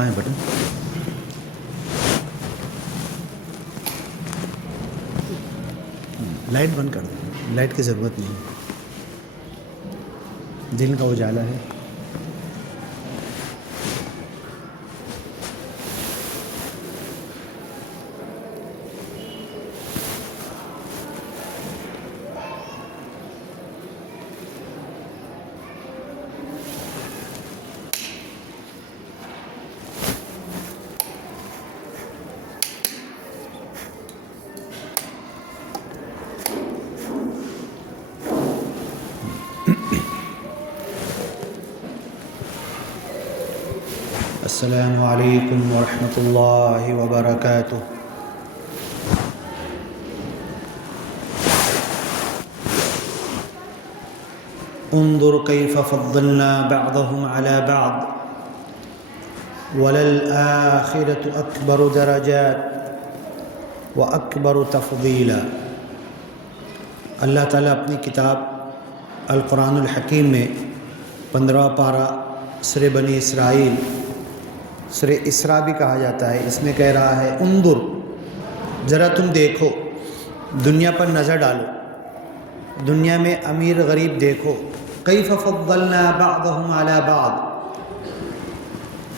کہاں ہے button? Light بند کر دیں، لائٹ کی ضرورت نہیں ہے، دن کا اجالا ہے۔ السلام علیکم ورحمۃ اللہ وبرکاتہ۔ انظر کیف فضلنا بعضهم على بعض وللآخرة اکبر درجات واکبر تفضیلا۔ اللہ تعالیٰ اپنی کتاب القرآن الحکیم میں 15واں پارہ سورہ بنی اسرائیل، سورہ اسراء بھی کہا جاتا ہے، اس میں کہہ رہا ہے انظر، ذرا تم دیکھو، دنیا پر نظر ڈالو، دنیا میں امیر غریب دیکھو، کیف فضلنا بعضهم علی بعض،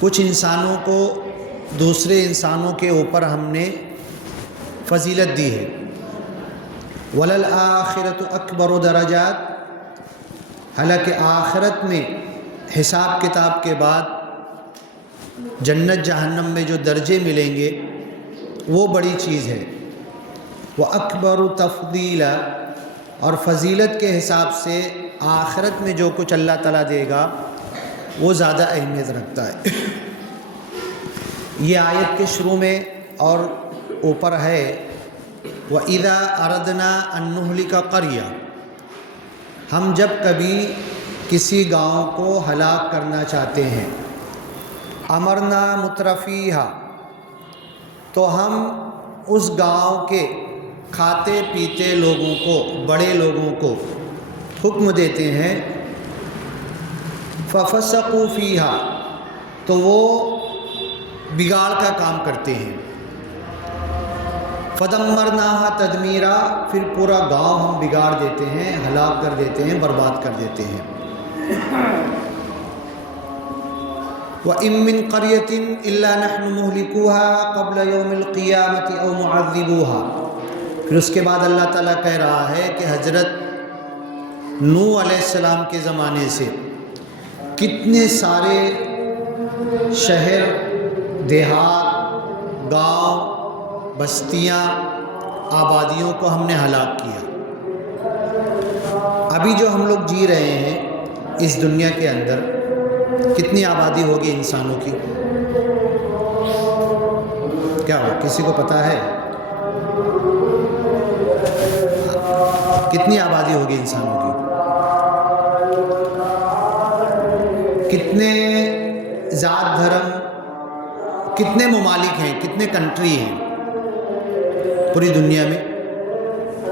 کچھ انسانوں کو دوسرے انسانوں کے اوپر ہم نے فضیلت دی ہے۔ وَلَلْآخِرَةُ أَكْبَرُ دَرَجَاتٍ، حالانکہ آخرت میں حساب کتاب کے بعد جنت جہنم میں جو درجے ملیں گے وہ بڑی چیز ہے۔ وَأَكْبَرُ تَفْضِيلًا، اور فضیلت کے حساب سے آخرت میں جو کچھ اللہ تعالیٰ دے گا وہ زیادہ اہمیت رکھتا ہے۔ یہ آیت کے شروع میں اور اوپر ہے وَإِذَا أَرَدْنَا أَن نُهْلِكَ قَرْيَةً، ہم جب کبھی کسی گاؤں کو ہلاک کرنا چاہتے ہیں، امرنا مترفیہا، تو ہم اس گاؤں کے کھاتے پیتے لوگوں کو، بڑے لوگوں کو حکم دیتے ہیں، ففسقوا فیہا، تو وہ بگاڑ کا کام کرتے ہیں، فدمرناہا تدمیرا، پھر پورا گاؤں ہم بگاڑ دیتے ہیں، ہلاک کر دیتے ہیں، برباد کر دیتے ہیں۔ وَإِن مِّن قَرْيَةٍ إِلَّا نَحْنُ مُهْلِكُوهَا قَبْلَ يَوْمِ الْقِيَامَةِ أَوْ مُعَذِّبُوهَا، پھر اس کے بعد اللہ تعالیٰ کہہ رہا ہے کہ حضرت نوح علیہ السلام کے زمانے سے کتنے سارے شہر، دیہات، گاؤں، بستیاں، آبادیوں کو ہم نے ہلاک کیا۔ ابھی جو ہم لوگ جی رہے ہیں اس دنیا کے اندر کتنی آبادی ہوگی انسانوں کی؟ کیا ہو، کسی کو پتہ ہے؟ کتنی آبادی ہوگی انسانوں کی؟ کتنے ذات دھرم، کتنے ممالک ہیں، کتنے کنٹری ہیں پوری دنیا میں؟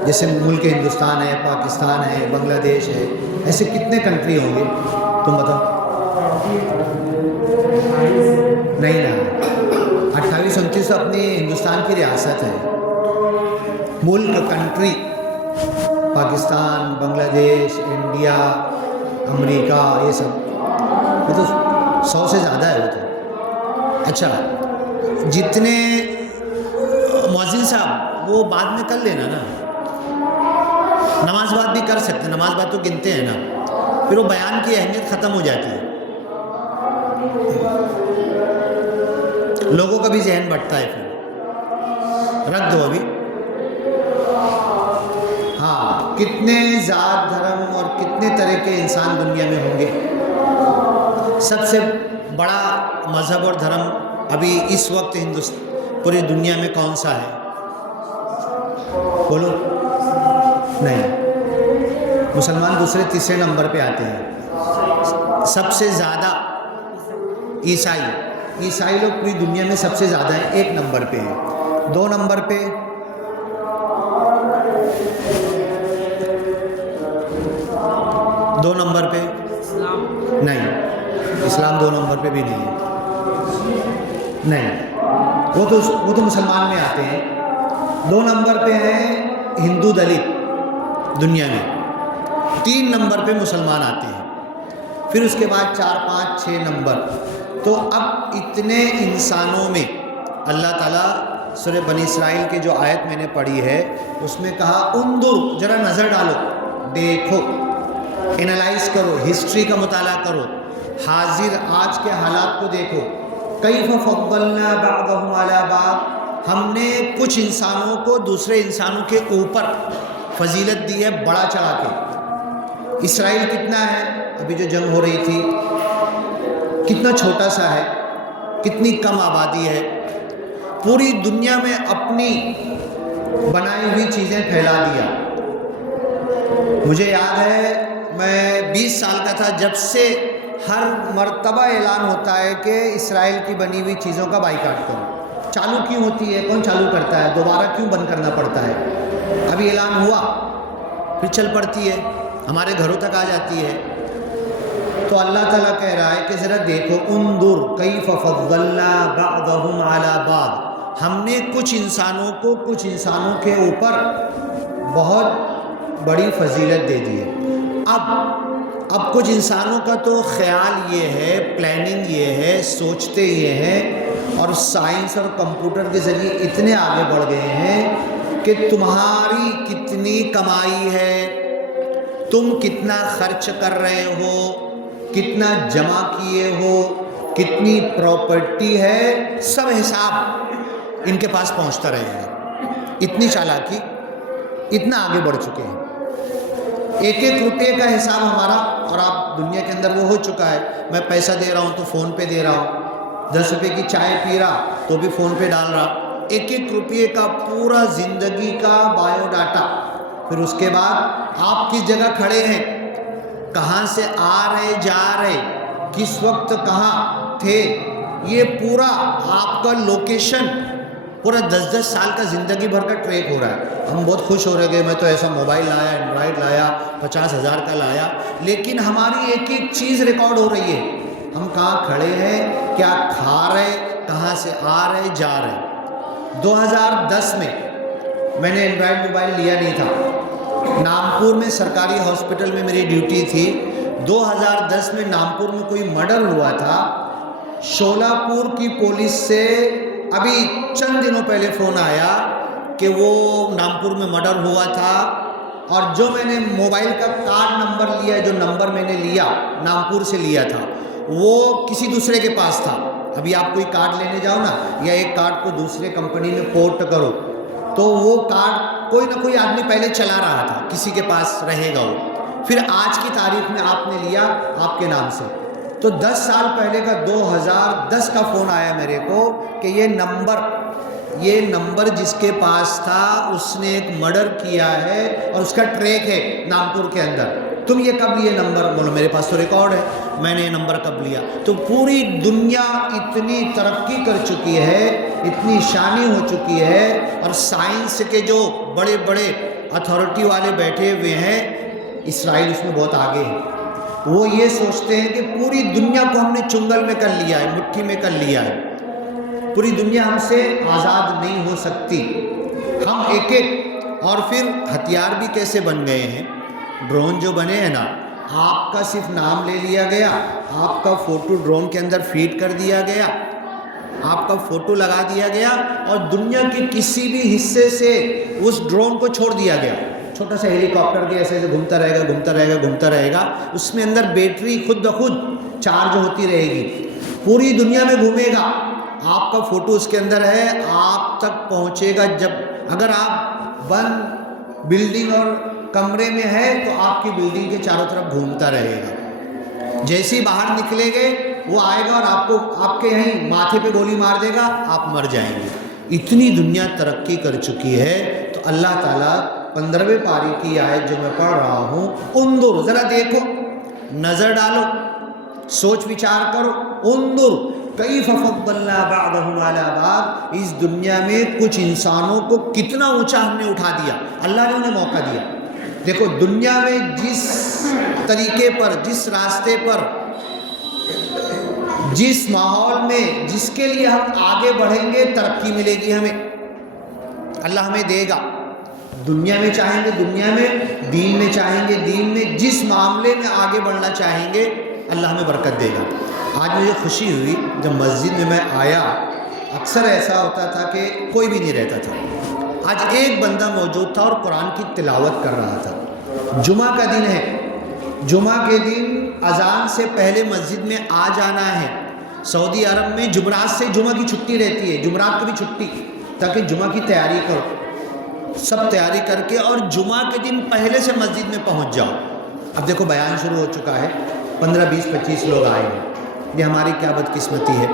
جیسے ملک ہندوستان ہے، پاکستان ہے، بنگلہ دیش ہے، ایسے کتنے کنٹری ہوں گے تم بتاؤ؟ نہیں نا، 28-29 اپنی ہندوستان کی ریاست ہے، ملک، کنٹری، پاکستان، بنگلہ دیش، انڈیا، امریکہ، یہ سب، یہ تو 100 سے زیادہ ہے وہ تو۔ اچھا، جتنے مؤذن صاحب وہ بعد میں کر لینا نا، نماز بعد بھی کر سکتے ہیں، نماز بعد تو گنتے ہیں نا، پھر وہ بیان کی اہمیت ختم ہو جاتی ہے، لوگوں کا بھی ذہن بٹتا ہے، پھر رکھ دو ابھی۔ ہاں، کتنے ذات دھرم اور کتنے طرح کے انسان دنیا میں ہوں گے؟ سب سے بڑا مذہب اور دھرم ابھی اس وقت پوری دنیا میں کون سا ہے؟ بولو۔ نہیں، مسلمان دوسرے تیسرے نمبر پہ آتے ہیں، سب سے زیادہ عیسائی لوگ پوری دنیا میں سب سے زیادہ ہیں، 1 نمبر پہ ہیں۔ 2 نمبر پہ نہیں، اسلام 2 نمبر پہ بھی نہیں ہے۔ نہیں، وہ تو مسلمان میں آتے ہیں۔ 2 نمبر پہ ہیں ہندو دلت دنیا میں، 3 نمبر پہ مسلمان آتے ہیں، پھر اس کے بعد 4 5 6 نمبر۔ تو اب اتنے انسانوں میں اللہ تعالیٰ سورہ بنی اسرائیل کے جو آیت میں نے پڑھی ہے اس میں کہا انظر، ذرا نظر ڈالو، دیکھو، انالائز کرو، ہسٹری کا مطالعہ کرو، حاضر آج کے حالات کو دیکھو، کیف فضلنا بعضهم علی بعض، ہم نے کچھ انسانوں کو دوسرے انسانوں کے اوپر فضیلت دی ہے بڑا چڑھا کے۔ اسرائیل کتنا ہے، ابھی جو جنگ ہو رہی تھی کتنا چھوٹا سا ہے، کتنی کم آبادی ہے، پوری دنیا میں اپنی بنائی ہوئی چیزیں پھیلا دیا۔ مجھے یاد ہے میں 20 سال کا تھا جب سے ہر مرتبہ اعلان ہوتا ہے کہ اسرائیل کی بنی ہوئی چیزوں کا بائیکاٹ کرو۔ چالو کیوں ہوتی ہے، کون چالو کرتا ہے، دوبارہ کیوں بند کرنا پڑتا ہے؟ ابھی اعلان ہوا پھر چل پڑتی ہے، ہمارے گھروں تک آ جاتی ہے۔ تو اللہ تعالیٰ کہہ رہا ہے کہ ذرا دیکھو، انظر کیف فضلنا بعضهم علی بعض، ہم نے کچھ انسانوں کو کچھ انسانوں کے اوپر بہت بڑی فضیلت دے دی ہے۔ اب کچھ انسانوں کا تو خیال یہ ہے، پلاننگ یہ ہے، سوچتے یہ ہیں، اور سائنس اور کمپیوٹر کے ذریعے اتنے آگے بڑھ گئے ہیں کہ تمہاری کتنی کمائی ہے، تم کتنا خرچ کر رہے ہو، کتنا جمع کیے ہو، کتنی پراپرٹی ہے، سب حساب ان کے پاس پہنچتا رہے گا۔ اتنی چالاکی، اتنا آگے بڑھ چکے ہیں۔ 1 روپے کا حساب ہمارا اور آپ دنیا کے اندر وہ ہو چکا ہے۔ میں پیسہ دے رہا ہوں تو فون پہ دے رہا ہوں، 10 روپے کی چائے پی رہا تو بھی فون پہ ڈال رہا۔ 1 روپے کا پورا زندگی کا بایو ڈاٹا، پھر اس کے بعد آپ کس جگہ کھڑے ہیں، کہاں سے آ رہے جا رہے، کس وقت کہاں تھے، یہ پورا آپ کا لوکیشن، پورا 10 سال کا زندگی بھر کا ٹریک ہو رہا ہے۔ ہم بہت خوش ہو رہے کہ میں تو ایسا موبائل لایا، اینڈرائڈ لایا، 50,000 کا لایا، لیکن ہماری ایک چیز ریکارڈ ہو رہی ہے، ہم کہاں کھڑے ہیں، کیا کھا رہے، کہاں سے آ رہے جا رہے۔ 2010 میں نے اینڈرائڈ موبائل لیا نہیں تھا، نامپور میں سرکاری ہاسپٹل میں میری ڈیوٹی تھی۔ 2010 میں نامپور میں کوئی مرڈر ہوا تھا، شولاپور کی پولیس سے ابھی چند دنوں پہلے فون آیا کہ وہ نامپور میں مرڈر ہوا تھا، اور جو میں نے موبائل کا کارڈ نمبر لیا، جو نمبر میں نے لیا نامپور سے لیا تھا، وہ کسی دوسرے کے پاس تھا۔ ابھی آپ کوئی کارڈ لینے جاؤ نا، یا ایک کارڈ کو دوسرے کمپنی میں پورٹ کرو، تو وہ کارڈ کوئی نہ کوئی آدمی پہلے چلا رہا تھا، کسی کے پاس رہے گا وہ، پھر آج کی تاریخ میں آپ نے لیا آپ کے نام سے۔ تو 10 سال پہلے کا 2010 کا فون آیا میرے کو کہ یہ نمبر جس کے پاس تھا اس نے ایک مرڈر کیا ہے اور اس کا ٹریک ہے نامپور کے اندر، تم یہ کب لیے نمبر؟ بولو میرے پاس تو ریکارڈ ہے، میں نے یہ نمبر کب لیا؟ تو پوری دنیا اتنی ترقی کر چکی ہے، اتنی شانی ہو چکی ہے، اور سائنس کے جو بڑے بڑے اتھارٹی والے بیٹھے ہوئے ہیں، اسرائیل اس میں بہت آگے ہے۔ وہ یہ سوچتے ہیں کہ پوری دنیا کو ہم نے چنگل میں کر لیا ہے، مٹھی میں کر لیا ہے، پوری دنیا ہم سے آزاد نہیں ہو سکتی، ہم ایک اور پھر ہتھیار بھی کیسے بن گئے ہیں، ڈرون جو بنے ہیں نا، آپ کا صرف نام لے لیا گیا، آپ کا فوٹو ڈرون کے اندر فیڈ کر دیا گیا، آپ کا فوٹو لگا دیا گیا، اور دنیا کے کسی بھی حصے سے اس ڈرون کو چھوڑ دیا گیا۔ چھوٹا سا ہیلی کاپٹر کے ایسے گھومتا رہے گا، اس میں اندر بیٹری خود بخود چارج ہوتی رہے گی، پوری دنیا میں گھومے گا، آپ کا فوٹو اس کے اندر ہے، آپ تک پہنچے گا۔ جب اگر آپ بند بلڈنگ اور کمرے میں ہے تو آپ کی بلڈنگ کے چاروں طرف گھومتا رہے گا، جیسے ہی باہر نکلے گے وہ آئے گا اور آپ کے یہیں ماتھے پہ گولی مار دے گا، آپ مر جائیں گے۔ اتنی دنیا ترقی کر چکی ہے۔ تو اللہ تعالیٰ 15ویں پاری کی آیت جو میں پڑھ رہا ہوں، انظر، ذرا دیکھو، نظر ڈالو، سوچ وچار کرو، انظر کیف فضلنا بعضهم علی بعض، اس دنیا میں کچھ انسانوں کو کتنا اونچا ہم نے اٹھا دیا، اللہ نے انہیں موقع دیا۔ دیکھو دنیا میں جس طریقے پر، جس راستے پر جس ماحول میں جس کے لیے ہم آگے بڑھیں گے ترقی ملے گی ہمیں، اللہ ہمیں دے گا۔ دنیا میں چاہیں گے دنیا میں، دین میں چاہیں گے دین میں، جس معاملے میں آگے بڑھنا چاہیں گے اللہ ہمیں برکت دے گا۔ آج مجھے خوشی ہوئی جب مسجد میں آیا، اکثر ایسا ہوتا تھا کہ کوئی بھی نہیں رہتا تھا، آج ایک بندہ موجود تھا اور قرآن کی تلاوت کر رہا تھا۔ جمعہ کا دن ہے، جمعہ کے دن اذان سے پہلے مسجد میں آ جانا ہے۔ سعودی عرب میں جمعرات سے جمعہ کی چھٹی رہتی ہے، جمعرات کو بھی چھٹی، تاکہ جمعہ کی تیاری کرو، سب تیاری کر کے اور جمعہ کے دن پہلے سے مسجد میں پہنچ جاؤ۔ اب دیکھو بیان شروع ہو چکا ہے، 15 20 25 لوگ آئے ہیں، یہ ہماری کیا بدقسمتی ہے۔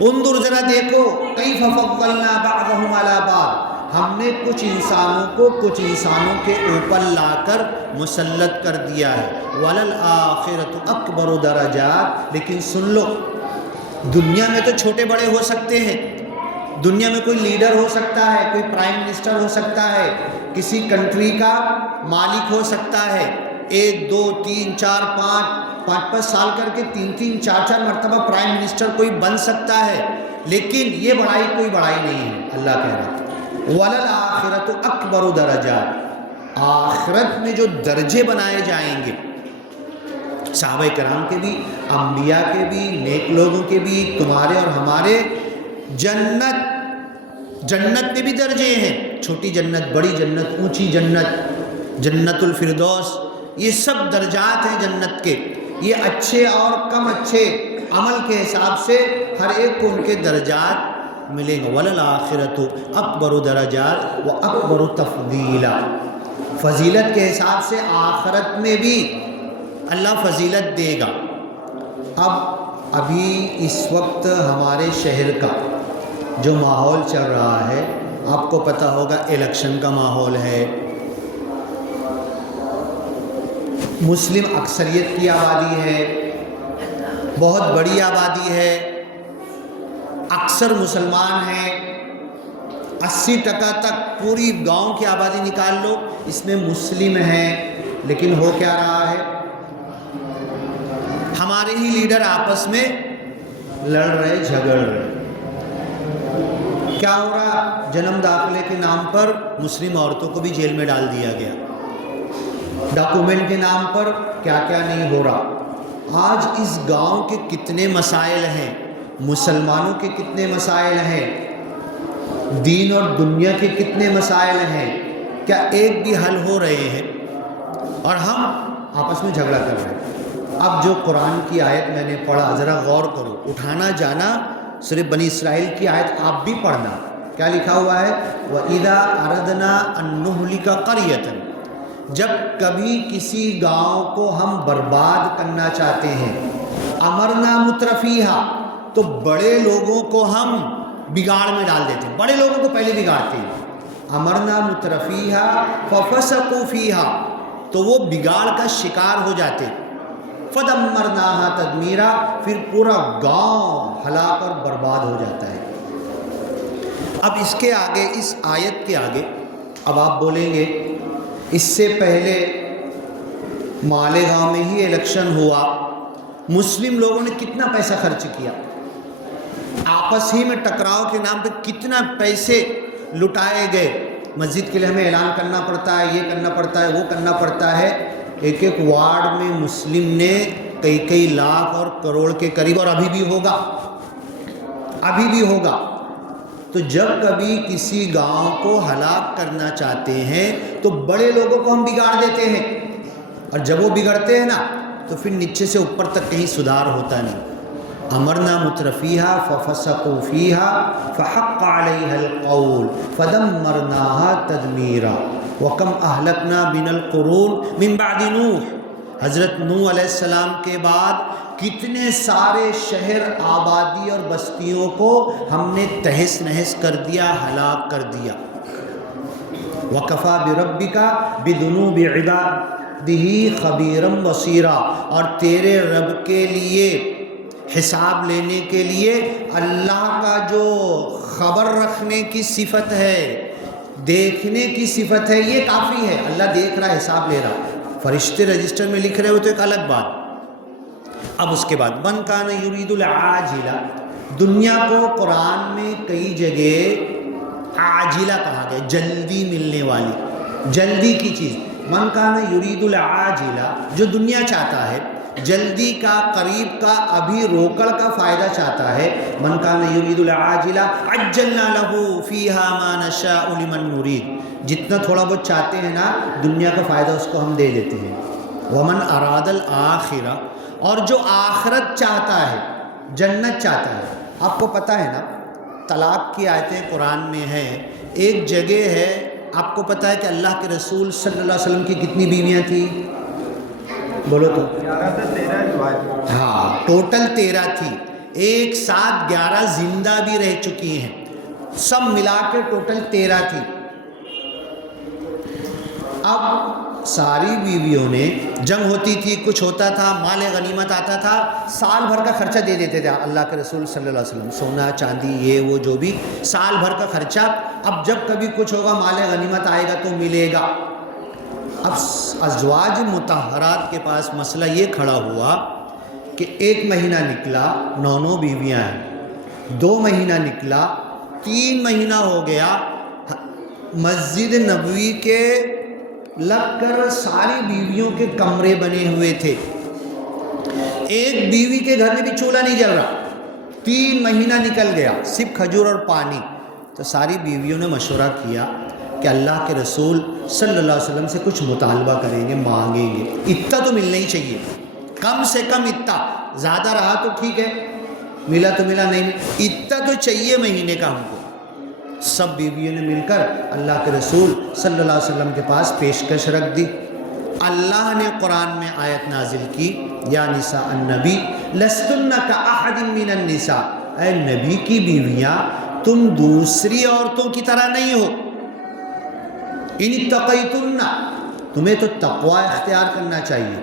انظر ذرا دیکھو کیف فضلنا بعضهم علی بعض، ہم نے کچھ انسانوں کو کچھ انسانوں کے اوپر لا کر مسلط کر دیا ہے۔ وَلَلْآخِرَةُ أَكْبَرُ دَرَجَاتٍ، لیکن سن لو، دنیا میں تو چھوٹے بڑے ہو سکتے ہیں، دنیا میں کوئی لیڈر ہو سکتا ہے، کوئی پرائم منسٹر ہو سکتا ہے، کسی کنٹری کا مالک ہو سکتا ہے، 1 2 3 4 5 سال کر کے 3 3 4 4 مرتبہ پرائم منسٹر کوئی بن سکتا ہے، لیکن یہ بڑائی کوئی بڑائی نہیں ہے۔ اللہ کہہ رہا ہے وَلَلْآخِرَةُ أَكْبَرُ دَرَجَاتٍ، آخرت میں جو درجے بنائے جائیں گے صحابہ کرام کے بھی، انبیاء کے بھی، نیک لوگوں کے بھی، تمہارے اور ہمارے، جنت میں بھی درجے ہیں، چھوٹی جنت، بڑی جنت، اونچی جنت، جنت الفردوس، یہ سب درجات ہیں جنت کے۔ یہ اچھے اور کم اچھے عمل کے حساب سے ہر ایک کو ان کے درجات ملیں گے۔ وَلَلْآخِرَةُ أَكْبَرُ دَرَجَاتٍ وَأَكْبَرُ تَفْضِيلًا، فضیلت کے حساب سے آخرت میں بھی اللہ فضیلت دے گا۔ ابھی اس وقت ہمارے شہر کا جو ماحول چل رہا ہے، آپ کو پتہ ہوگا الیکشن کا ماحول ہے، مسلم اکثریت کی آبادی ہے، بہت بڑی آبادی ہے، اکثر مسلمان ہیں، 80% تک پوری گاؤں کی آبادی نکال لو اس میں مسلم ہیں، لیکن ہو کیا رہا ہے، ہمارے ہی لیڈر آپس میں لڑ رہے، جھگڑ رہے۔ کیا ہو رہا؟ جنم داخلے کے نام پر مسلم عورتوں کو بھی جیل میں ڈال دیا گیا، ڈاکومنٹ کے نام پر کیا کیا نہیں ہو رہا۔ آج اس گاؤں کے کتنے مسائل ہیں، مسلمانوں کے کتنے مسائل ہیں، دین اور دنیا کے کتنے مسائل ہیں، کیا ایک بھی حل ہو رہے ہیں؟ اور ہم آپس میں جھگڑا کر رہے ہیں۔ اب جو قرآن کی آیت میں نے پڑھا، ذرا غور کرو، اٹھانا جانا صرف بنی اسرائیل کی آیت آپ بھی پڑھنا، کیا لکھا ہوا ہے؟ وَإِذَا أَرَدْنَا أَن نُهْلِكَ قَرْيَةً، جب کبھی کسی گاؤں کو ہم برباد کرنا چاہتے ہیں، امرنا مترفیہا، تو بڑے لوگوں کو ہم بگاڑ میں ڈال دیتے ہیں، بڑے لوگوں کو پہلے بگاڑتے ہیں۔ امرنا مترفیہا ففسقوا فیہا، تو وہ بگاڑ کا شکار ہو جاتے، فدمرناہا تدمیرا، پھر پورا گاؤں ہلاک اور برباد ہو جاتا ہے۔ اب اس کے آگے، اس آیت کے آگے اب آپ بولیں گے اس سے پہلے مالیگاؤں میں ہی الیکشن ہوا، مسلم لوگوں نے کتنا پیسہ خرچ کیا، آپس ہی میں ٹکراؤ کے نام پہ کتنا پیسے لٹائے گئے، مسجد کے لیے ہمیں اعلان کرنا پڑتا ہے، یہ کرنا پڑتا ہے، وہ کرنا پڑتا ہے، ایک ایک وارڈ میں مسلم نے کئی لاکھ اور کروڑ کے قریب، اور ابھی بھی ہوگا، ابھی بھی ہوگا۔ تو جب کبھی کسی گاؤں کو ہلاک کرنا چاہتے ہیں تو بڑے لوگوں کو ہم بگاڑ دیتے ہیں، اور جب وہ بگڑتے ہیں نا تو پھر نیچے سے اوپر تک کہیں سدھار ہوتا نہیں۔ امرنا مترفیہا ففسقوا فیہا فحق علیہا القول فدمرناہا تدمیرا وکم اہلکنا من القرون من بعد نوح، حضرت نوح علیہ السلام کے بعد کتنے سارے شہر، آبادی اور بستیوں کو ہم نے تہس نہس کر دیا، ہلاک کر دیا۔ وَكَفَى بِرَبِّكَ بِذُنُوبِ عِبَادِهِ خَبِيرًا بَصِيرًا، اور تیرے رب کے لیے حساب لینے کے لیے اللہ کا جو خبر رکھنے کی صفت ہے، دیکھنے کی صفت ہے، یہ کافی ہے۔ اللہ دیکھ رہا ہے، حساب لے رہا، فرشتے رجسٹر میں لکھ رہے ہو تو ایک الگ بات، اب اس کے بعد من کان یرید العاجلہ، دنیا کو قرآن میں کئی جگہ عاجلہ کہا گیا، جلدی ملنے والی، جلدی کی چیز۔ من کان یرید العاجلہ، جو دنیا چاہتا ہے، جلدی کا، قریب کا، ابھی روکڑ کا فائدہ چاہتا ہے، من کان یرید العاجلہ عجلنا لہ فیہا ما نشاء لمن نرید، جتنا تھوڑا بہت چاہتے ہیں نا دنیا کا فائدہ اس کو ہم دے دیتے ہیں۔ ومن اراد الآخرہ، اور جو آخرت چاہتا ہے، جنت چاہتا ہے۔ آپ کو پتہ ہے نا طلاق کی آیتیں قرآن میں ہیں، ایک جگہ ہے، آپ کو پتہ ہے کہ اللہ کے رسول صلی اللہ علیہ وسلم کی کتنی بیویاں تھیں؟ بولو تو۔ 11 سے 13 ہاں، ٹوٹل 13 تھی، ایک ساتھ 11 زندہ بھی رہ چکی ہیں، سب ملا کے ٹوٹل 13 تھی۔ اب ساری بیویوں نے، جنگ ہوتی تھی، کچھ ہوتا تھا، مال غنیمت آتا تھا، سال بھر کا خرچہ دے دیتے تھے اللہ کے رسول صلی اللہ علیہ وسلم، سونا چاندی یہ وہ جو بھی، سال بھر کا خرچہ۔ اب جب کبھی کچھ ہوگا، مال غنیمت آئے گا تو ملے گا۔ اب ازواج مطہرات کے پاس مسئلہ یہ کھڑا ہوا کہ 1 مہینہ نکلا 9 بیویاں ہیں، 2 مہینہ نکلا، 3 مہینہ ہو گیا، مسجد نبوی کے لگ کر ساری بیویوں کے کمرے بنے ہوئے تھے، ایک بیوی کے گھر میں بھی چولہا نہیں جل رہا، 3 مہینہ نکل گیا، صرف کھجور اور پانی۔ تو ساری بیویوں نے مشورہ کیا کہ اللہ کے رسول صلی اللہ علیہ وسلم سے کچھ مطالبہ کریں گے، مانگیں گے، اتنا تو ملنا ہی چاہیے، کم سے کم اتنا، زیادہ رہا تو ٹھیک ہے، ملا تو ملا، نہیں اتنا تو چاہیے مہینے کا ہم کو۔ سب بیویوں نے مل کر اللہ کے رسول صلی اللہ علیہ وسلم کے پاس پیشکش رکھ دی۔ اللہ نے قرآن میں آیت نازل کی، یا نساء النبی لستن کاحد من النساء، اے نبی کی بیویاں تم دوسری عورتوں کی طرح نہیں ہو، ان اتقیتن، تمہیں تو تقوی اختیار کرنا چاہیے،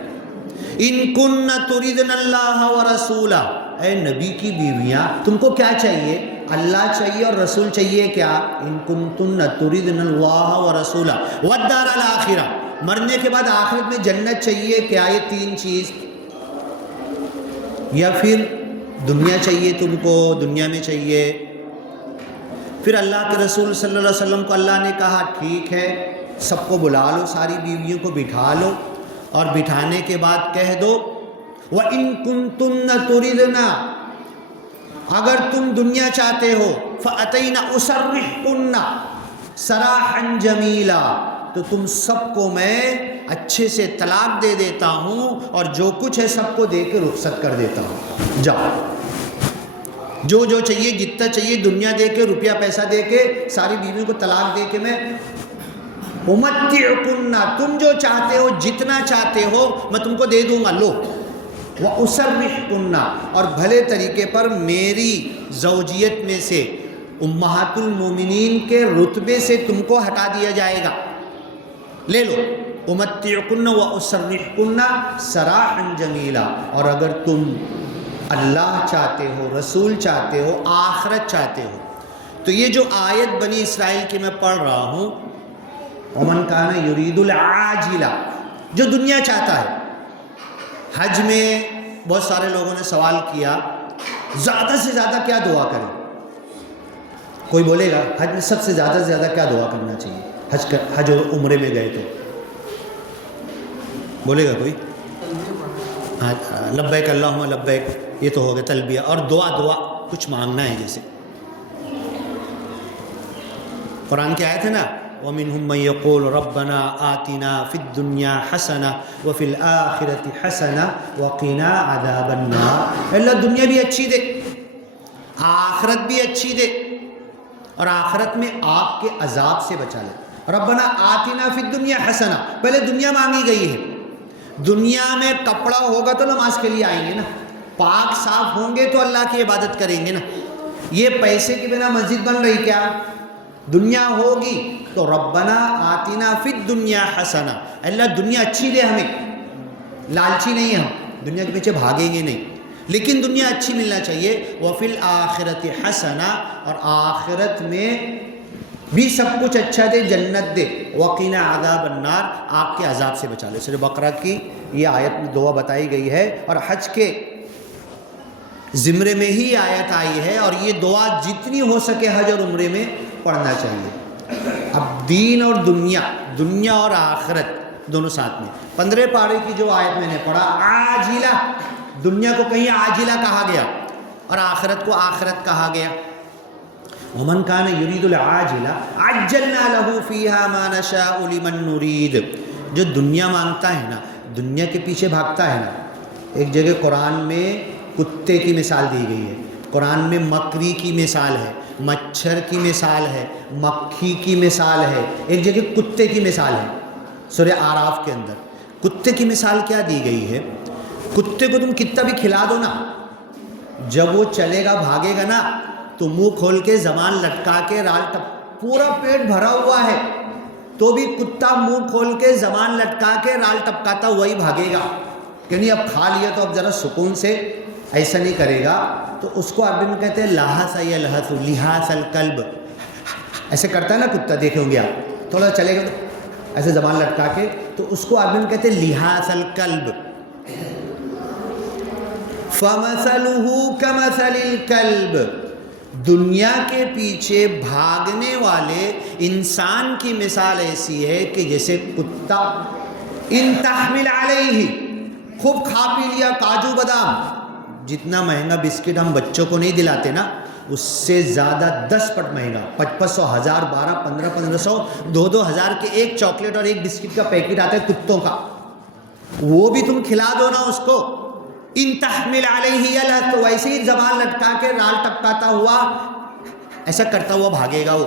ان کن تریدن اللہ ورسولہ، اے نبی کی بیویاں تم کو کیا چاہیے؟ اللہ چاہیے اور رسول چاہیے کیا؟ ان کنتن تریدن اللہ ورسولہ والدار الاخرہ، مرنے کے بعد آخرت میں جنت چاہیے کیا؟ یہ 3 چیز، یا پھر دنیا چاہیے تم کو، دنیا میں چاہیے۔ پھر اللہ کے رسول صلی اللہ علیہ وسلم کو اللہ نے کہا ٹھیک ہے، سب کو بلا لو، ساری بیویوں کو بٹھا لو، اور بٹھانے کے بعد کہہ دو وَإِن كُنتُنَّ تُرِدْنَا، اگر تم دنیا چاہتے ہو، فَأَتَيْنَ أُسَرِّحْكُنَّ سَرَاحًا جَمِيلًا، تو تم سب کو میں اچھے سے طلاق دے دیتا ہوں، اور جو کچھ ہے سب کو دے کے رخصت کر دیتا ہوں، جاؤ، جو جو چاہیے، جتنا چاہیے، دنیا دے کے، روپیہ پیسہ دے کے، ساری بیویوں کو طلاق دے کے میں امتعکن، تم جو چاہتے ہو، جتنا چاہتے ہو میں تم کو دے دوں گا، لو، واسرحکن، اور بھلے طریقے پر میری زوجیت میں سے، امہات المومنین کے رتبے سے تم کو ہٹا دیا جائے گا، لے لو، امتعکن واسرحکن سراحا جمیلا۔ اور اگر تم اللہ چاہتے ہو، رسول چاہتے ہو، آخرت چاہتے ہو، تو یہ جو آیت بنی اسرائیل کی میں پڑھ رہا ہوں، ومن کان یرید العاجلہ، جو دنیا چاہتا ہے۔ حج میں بہت سارے لوگوں نے سوال کیا زیادہ سے زیادہ کیا دعا کریں؟ کوئی بولے گا حج میں سب سے زیادہ کیا دعا کرنا چاہیے؟ حج اور عمرے میں گئے تو بولے گا کوئی؟ ہاں، لبیک اللہم لبیک، یہ تو ہو گیا تلبیہ، اور دعا کچھ مانگنا ہے، جیسے قرآن کی آیت ہے نا، وَمِنْهُمْ مَنْ يَقُولُ رَبَّنَا آتِنَا فِي الدُّنْيَا حَسَنَةً وَفِي الْآخِرَةِ حَسَنَةً وَقِنَا عَذَابَ النَّارِ، اللہ دنیا بھی اچھی دے، آخرت بھی اچھی دے، اور آخرت میں آپ کے عذاب سے بچا لے۔ ربنا آتنا فی الدنیا حسنہ، پہلے دنیا مانگی گئی ہے، دنیا میں کپڑا ہوگا تو نماز کے لیے آئیں گے نا، پاک صاف ہوں گے تو اللہ کی عبادت کریں گے نا۔ یہ پیسے کے بنا مسجد بن رہی کیا؟ دنیا ہوگی تو ربنا آتنا فی الدنیا حسنہ، اللہ دنیا اچھی دے ہمیں، لالچی نہیں ہم، دنیا کے پیچھے بھاگیں گے نہیں، لیکن دنیا اچھی ملنا چاہیے۔ وفی الآخرۃ حسنہ، اور آخرت میں بھی سب کچھ اچھا دے، جنت دے۔ وقنا عذاب النار، آگ کے عذاب سے بچا لے۔ سورہ بقرہ کی یہ آیت میں دعا بتائی گئی ہے، اور حج کے زمرے میں ہی آیت آئی ہے، اور یہ دعا جتنی ہو سکے حج اور عمرے میں پڑھنا چاہیے۔ اب دین اور دنیا اور آخرت دونوں ساتھ میں، 15 پارے کی جو آیت میں نے پڑھا، عاجلہ، دنیا کو کہیں عاجلہ کہا گیا اور آخرت کو آخرت کہا گیا۔ ومن کان یرید العاجلہ عجلنا لہ فیہا ما نشاء لمن نرید۔ جو دنیا مانگتا ہے نا، دنیا کے پیچھے بھاگتا ہے نا، ایک جگہ قرآن میں کتے کی مثال دی گئی ہے، قرآن میں مکری کی مثال ہے، مچھر کی مثال ہے، مکھی کی مثال ہے، ایک جگہ کتے کی مثال ہے۔ سورہ آراف کے اندر کتے کی مثال کیا دی گئی ہے؟ کتے کو تم کتنا بھی کھلا دو نا، جب وہ چلے گا بھاگے گا نا تو منہ کھول کے زبان لٹکا کے پورا پیٹ بھرا ہوا ہے تو بھی کتا منہ کھول کے زبان لٹکا کے رال ٹپکاتا ہوا ہی بھاگے گا، یعنی اب کھا لیا تو اب ذرا سکون سے، ایسا نہیں کرے گا۔ تو اس کو عربی میں کہتے ہیں لہث یلہث، لہاث الکلب، ایسے کرتا ہے نا کتا، دیکھے ہوں گے آپ، تھوڑا چلے گا تو ایسے زبان لٹکا کے، تو اس کو عربی میں کہتے ہیں لہاث الکلب۔ فَمَثَلُهُ كَمَثَلِ الْكَلْبِ، دنیا کے پیچھے بھاگنے والے انسان کی مثال ایسی ہے کہ جیسے کتا، ان تحمل علیہ، خوب کھا پی لیا کاجو بادام، جتنا مہنگا بسکٹ ہم بچوں کو نہیں دلاتے نا، اس سے زیادہ 10 پٹ مہنگا، 500 1000 12 1500 2000 کے ایک چاکلیٹ اور ایک بسکٹ کا پیکٹ آتا ہے کتوں کا، وہ بھی تم کھلا دو نا اس کو، ان تحمل علیہ یلہث، تو ویسے ہی زبان لٹکا کے رال ٹپکاتا ہوا ایسا کرتا ہوا بھاگے گا وہ،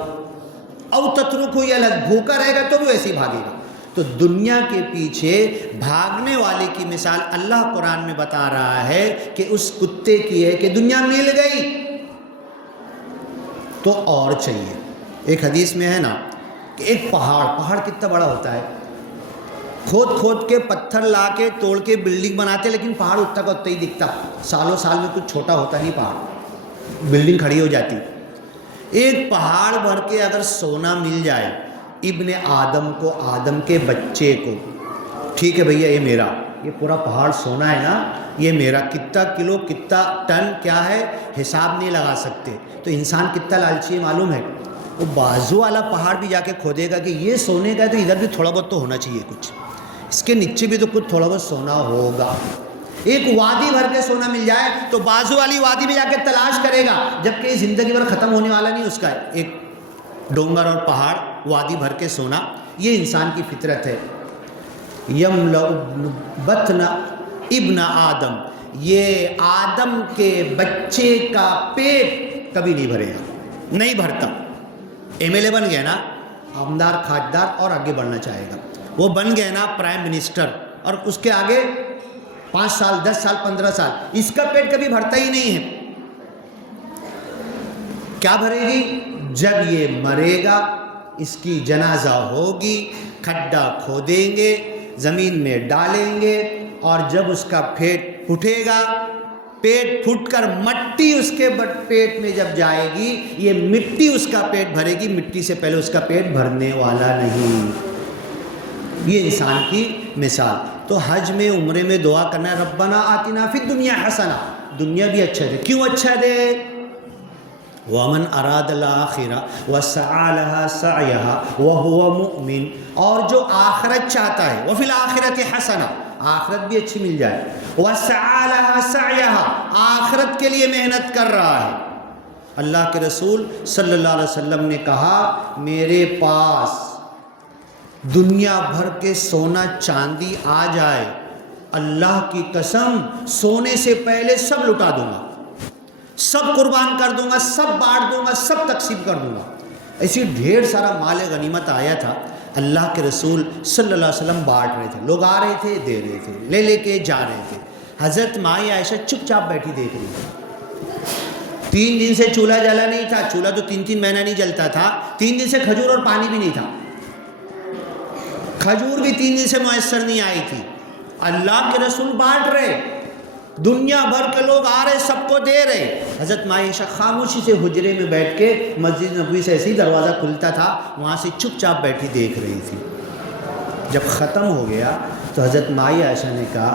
او تترکہ یلہث، بھوکا رہے گا تو بھی ویسے ہی بھاگے گا۔ تو دنیا کے پیچھے بھاگنے والے کی مثال اللہ قرآن میں بتا رہا ہے کہ اس کتے کی ہے کہ دنیا مل گئی تو اور چاہیے۔ ایک حدیث میں ہے نا کہ ایک پہاڑ کتنا بڑا ہوتا ہے، کھود کے پتھر لا کے توڑ کے بلڈنگ بناتے، لیکن پہاڑ اتنا کا اتنا ہی دکھتا، سالوں سال میں کچھ چھوٹا ہوتا نہیں پہاڑ، بلڈنگ کھڑی ہو جاتی۔ ایک پہاڑ بھر کے اگر سونا مل جائے ابن آدم کو، آدم کے بچے کو، ٹھیک ہے بھیا یہ میرا، یہ پورا پہاڑ سونا ہے نا یہ میرا، کتنا کلو کتنا ٹن کیا ہے حساب نہیں لگا سکتے۔ تو انسان کتنا لالچی ہے معلوم ہے، وہ بازو والا پہاڑ بھی جا کے کھودے گا کہ یہ سونے کا ہے تو ادھر بھی تھوڑا بہت تو ہونا چاہیے، کچھ اس کے نیچے بھی تو کچھ تھوڑا بہت سونا ہوگا۔ ایک وادی بھر کے سونا مل جائے تو بازو والی وادی میں جا کے تلاش کرے گا، جبکہ یہ زندگی بھر ختم ہونے والا نہیں اس کا ہے۔ ایک ڈونگر اور پہاڑ، وادی بھر کے سونا، یہ انسان کی فطرت ہے۔ یملأ بطن ابن آدم، یہ آدم کے بچے کا پیٹ کبھی نہیں بھرے گا، نہیں بھرتا۔ ایم ایل اے بن گیا نا، آمدار خاجدار، اور آگے بڑھنا چاہے گا، وہ بن گئے نا پرائم منسٹر، اور اس کے آگے 5 سال 10 سال 15 سال اس کا پیٹ کبھی بھرتا ہی نہیں ہے۔ کیا بھرے گی؟ جب یہ مرے گا، اس کی جنازہ ہوگی، کھڈا کھودیں گے، زمین میں ڈالیں گے، اور جب اس کا پیٹ پھٹے گا، پیٹ پھٹ کر مٹی اس کے پیٹ میں جب جائے گی، یہ مٹی اس کا پیٹ بھرے گی، مٹی سے پہلے اس کا پیٹ بھرنے والا نہیں۔ یہ انسان کی مثال۔ تو حج میں عمرے میں دعا کرنا ہے، ربنا آتنا فی الدنیا حسنہ، دنیا بھی اچھا دے، کیوں اچھا دے؟ وَمَنْ أَرَادَ الْآخِرَةَ وَسَعَى لَهَا سَعْيَهَا وَهُوَ مُؤْمِنٌ، اور جو آخرت چاہتا ہے، وَفِي الْآخِرَةِ حَسَنَةٌ، آخرت بھی اچھی مل جائے، وَسَعَى لَهَا سَعْيَهَا، آخرت کے لیے محنت کر رہا ہے۔ اللہ کے رسول صلی اللہ علیہ وسلم نے کہا، میرے پاس دنیا بھر کے سونا چاندی آ جائے، اللہ کی قسم سونے سے پہلے سب لٹا دوں گا، سب قربان کر دوں گا، سب بانٹ دوں گا، سب تقسیم کر دوں گا۔ ایسی ڈھیر سارا مال غنیمت آیا تھا، اللہ کے رسول صلی اللہ علیہ وسلم بانٹ رہے تھے، لوگ آ رہے تھے دے رہے تھے، لے لے کے جا رہے تھے۔ حضرت مائی عائشہ چپ چاپ بیٹھی دیکھ رہی تھی۔ 3 دن سے چولہا جلا نہیں تھا، چولہا تو 3 مہینہ نہیں جلتا تھا، 3 دن سے کھجور اور پانی بھی نہیں تھا، کھجور بھی 3 دن سے میسر نہیں آئی تھی۔ اللہ کے رسول بانٹ رہے، دنیا بھر کے لوگ آ رہے، سب کو دے رہے۔ حضرت عائشہ خاموشی سے حجرے میں بیٹھ کے، مسجد نبوی سے ایسے ہی دروازہ کھلتا تھا، وہاں سے چپ چاپ بیٹھی دیکھ رہی تھی۔ جب ختم ہو گیا تو حضرت عائشہ نے کہا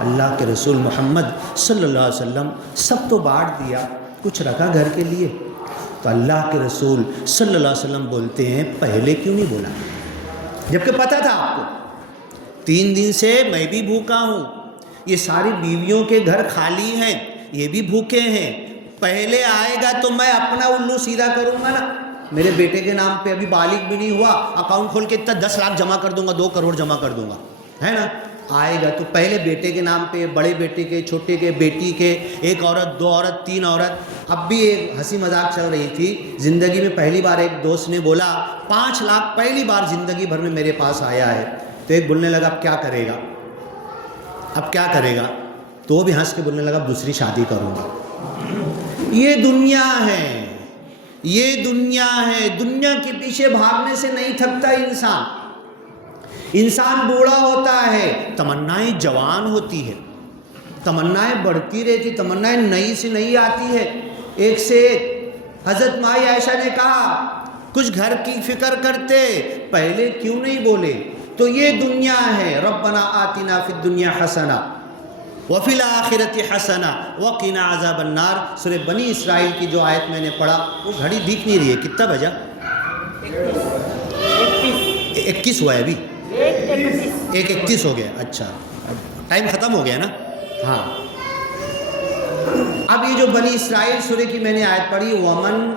اللہ کے رسول محمد صلی اللہ علیہ وسلم سب تو بانٹ دیا، کچھ رکھا گھر کے لیے؟ تو اللہ کے رسول صلی اللہ علیہ وسلم بولتے ہیں پہلے کیوں نہیں بولا؟ جبکہ پتہ تھا آپ کو 3 دن سے میں بھی بھوکا ہوں، یہ ساری بیویوں کے گھر خالی ہیں، یہ بھی بھوکے ہیں، پہلے آئے گا تو میں اپنا الو سیدھا کروں گا نا، میرے بیٹے کے نام پہ ابھی بالغ بھی نہیں ہوا، اکاؤنٹ کھول کے اتنا 10 لاکھ جمع کر دوں گا، 2 کروڑ جمع کر دوں گا، ہے نا؟ آئے گا تو پہلے بیٹے کے نام پہ، بڑے بیٹے کے، چھوٹے کے، بیٹی کے، 1 عورت 2 عورت 3 عورت۔ اب بھی ایک ہنسی مذاق چل رہی تھی، زندگی میں پہلی بار ایک دوست نے بولا 5 لاکھ پہلی بار زندگی بھر میں میرے پاس آیا ہے، تو ایک بولنے لگا اب کیا کرے گا، اب کیا کرے گا؟ تو وہ بھی ہنس کے بولنے لگا اب دوسری شادی کروں گا۔ یہ دنیا ہے، یہ دنیا ہے، دنیا کے پیچھے بھاگنے سے نہیں تھکتا انسان۔ انسان بوڑھا ہوتا ہے، تمنائیں جوان ہوتی ہے، تمنائیں بڑھتی رہتی، تمنائیں نئی سے نئی آتی ہے، ایک سے ایک۔ حضرت مائی عائشہ نے کہا کچھ گھر کی فکر کرتے، پہلے کیوں نہیں بولے؟ تو یہ دنیا ہے۔ ربنا آتنا فی الدنیا حسنہ وفی الآخرۃ حسنہ وقنا عذاب النار۔ سورہ بنی اسرائیل کی جو آیت میں نے پڑھا، وہ گھڑی دکھ نہیں رہی ہے، کتنا بجا؟ 21 ہوا ہے ابھی، 1:31 ہو گیا، اچھا ٹائم ختم ہو گیا نا؟ ہاں۔ اب یہ جو بنی اسرائیل سورہ کی میں نے آیت پڑھی، ومن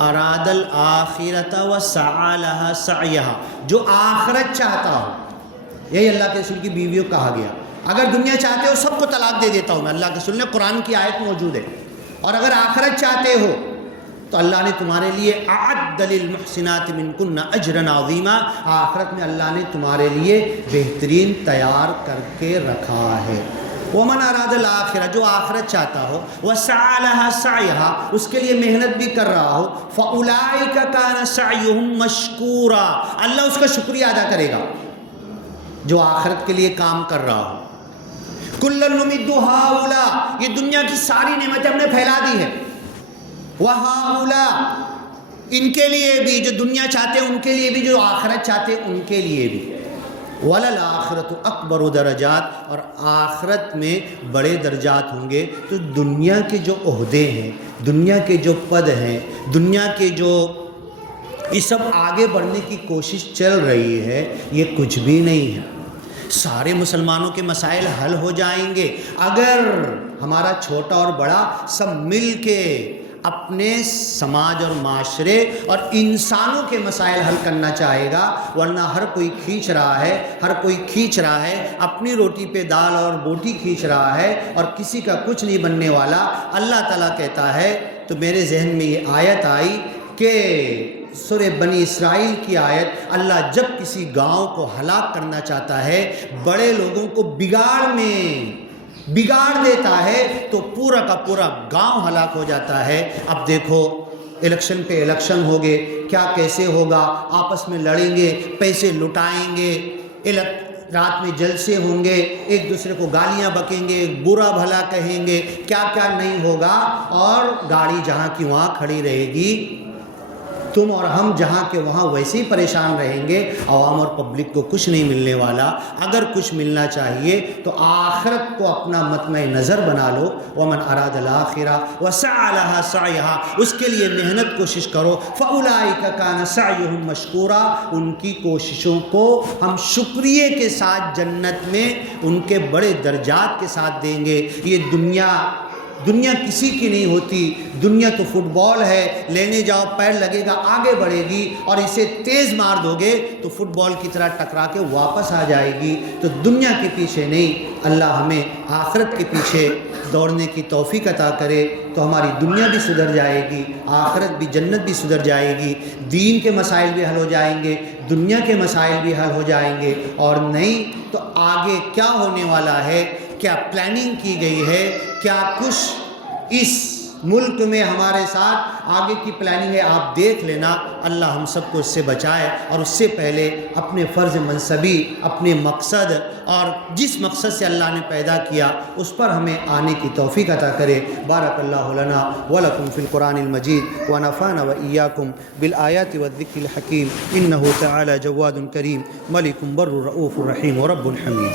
اراد الآخرۃ وسعی لها سعیہا، جو آخرت چاہتا ہو، یہی اللہ کے رسول کی بیویوں کہا گیا۔ اگر دنیا چاہتے ہو سب کو طلاق دے دیتا ہوں میں، اللہ کے رسول نے، قرآن کی آیت موجود ہے۔ اور اگر آخرت چاہتے ہو تو اللہ نے تمہارے لیے اعد للمحسنات منکن اجرا عظیما، آخرت میں اللہ نے تمہارے لیے بہترین تیار کر کے رکھا ہے۔ ومن اراد الآخرہ، جو آخرت چاہتا ہو، وسعی لها سعیہا، اس کے لیے محنت بھی کر رہا ہو، فاولئک کان سعیہم مشکورا، اللہ اس کا شکریہ ادا کرے گا جو آخرت کے لیے کام کر رہا ہو۔ کلا نمد ہؤلاء، یہ دنیا کی ساری نعمتیں ہم نے پھیلا دی ہے، وہؤلاء، ان کے لیے بھی، جو دنیا چاہتے ہیں ان کے لیے بھی، جو آخرت چاہتے ہیں ان کے لیے بھی۔ وللآخرۃ اکبر درجات، اور آخرت میں بڑے درجات ہوں گے۔ تو دنیا کے جو عہدے ہیں، دنیا کے جو پد ہیں، دنیا کے جو یہ سب آگے بڑھنے کی کوشش چل رہی ہے، یہ کچھ بھی نہیں ہے۔ سارے مسلمانوں کے مسائل حل ہو جائیں گے اگر ہمارا چھوٹا اور بڑا سب مل کے اپنے سماج اور معاشرے اور انسانوں کے مسائل حل کرنا چاہے گا، ورنہ ہر کوئی کھینچ رہا ہے، اپنی روٹی پہ دال اور بوٹی کھینچ رہا ہے، اور کسی کا کچھ نہیں بننے والا۔ اللہ تعالیٰ کہتا ہے، تو میرے ذہن میں یہ آیت آئی کہ سورہ بنی اسرائیل کی آیت، اللہ جب کسی گاؤں کو ہلاک کرنا چاہتا ہے، بڑے لوگوں کو بگاڑ دیتا ہے، تو پورا کا پورا گاؤں ہلاک ہو جاتا ہے۔ اب دیکھو الیکشن پہ الیکشن ہو گئے، کیا کیسے ہوگا، آپس میں لڑیں گے، پیسے لٹائیں گے، رات میں جلسے ہوں گے، ایک دوسرے کو گالیاں بکیں گے، برا بھلا کہیں گے، کیا کیا نہیں ہوگا، اور گاڑی جہاں کی وہاں کھڑی رہے گی، تم اور ہم جہاں کے وہاں ویسے ہی پریشان رہیں گے، عوام اور پبلک کو کچھ نہیں ملنے والا۔ اگر کچھ ملنا چاہیے تو آخرت کو اپنا مطمع نظر بنا لو۔ ومن اراد الآخرہ وسعی لها سعیہا، اس کے لیے محنت کوشش کرو۔ فاولئک کان سعیہم مشکورا، ان کی کوششوں کو ہم شکریہ کے ساتھ جنت میں ان کے بڑے درجات کے ساتھ دیں گے۔ یہ دنیا کسی کی نہیں ہوتی، دنیا تو فٹ بال ہے، لینے جاؤ پیر لگے گا آگے بڑھے گی، اور اسے تیز مار دو گے تو فٹ بال کی طرح ٹکرا کے واپس آ جائے گی۔ تو دنیا کے پیچھے نہیں، اللہ ہمیں آخرت کے پیچھے دوڑنے کی توفیق عطا کرے، تو ہماری دنیا بھی سدھر جائے گی، آخرت بھی، جنت بھی سدھر جائے گی، دین کے مسائل بھی حل ہو جائیں گے، دنیا کے مسائل بھی حل ہو جائیں گے۔ اور نہیں تو آگے کیا ہونے والا ہے، کیا پلاننگ کی گئی ہے، کیا کچھ اس ملک میں ہمارے ساتھ آگے کی پلاننگ ہے، آپ دیکھ لینا۔ اللہ ہم سب کو اس سے بچائے، اور اس سے پہلے اپنے فرض منصبی، اپنے مقصد، اور جس مقصد سے اللہ نے پیدا کیا اس پر ہمیں آنے کی توفیق عطا کرے۔ بارک اللہ لنا ولکم فی القرآن المجید، ونفعنا وإیاکم بالآیات والذکر الحکیم، انہ تعالی جواد کریم، ملک بر رؤوف رحیم ورب حمید۔